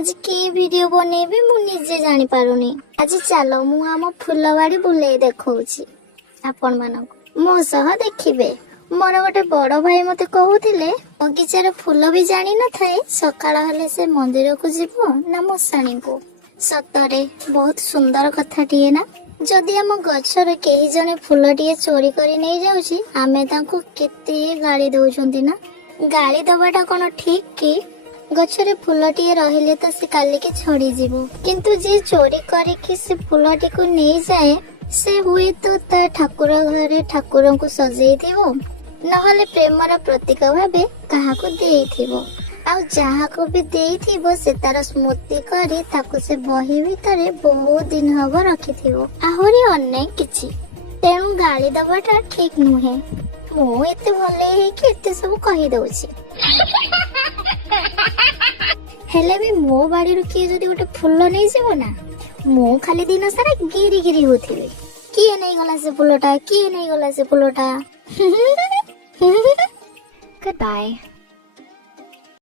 आज की वीडियो बनेबी मु निजे जानी पारुनी। आज चलो मु आम फुलवाड़ी बुले देखौछि आपण मानक मो सह देखिबे। मोर गोटे बड़ भाई मते कहूतिले बगीचार फूल भी जानी न थाए सकाळ हेले से मंदिर को जीवो ना मसाणी को। सतरे बहुत सुंदर कथाटिए ना। जदि आम गछर केही जने फूलटिए चोरी करी नै जाउछि आमे तांको केते गाली दउछंती ना। गाली दबाटा कोन ठीक की? गछरे फूलटिए रहिले तो से काली के छड़ी जीवो, किंतु जे चोरी करिकि से फूलटी को नै जाए से हुए तो ता ठाकुर घरे ठाकुर को सजेई थिवो नहले प्रेमर प्रतीक भाबे काहाको देइथिबो। आ जहाको भी देइथिबो से तार स्मृति करी ताको से बही भितरे बहुत दिन हब रखिथिबो। आहुरी अनेक किछि तेणु गाली दबाटा ठीक नुहे। मु एते भले हे कि एते सब कहि दउछि हेले भी मो बाड़ी रु किए जदि गोटे फूल नै जेबो ना मु खाली दिन सारा गिरी गिरी होथिबे किए नै गला से फूलटा किए नै गला से फूलटा। Goodbye.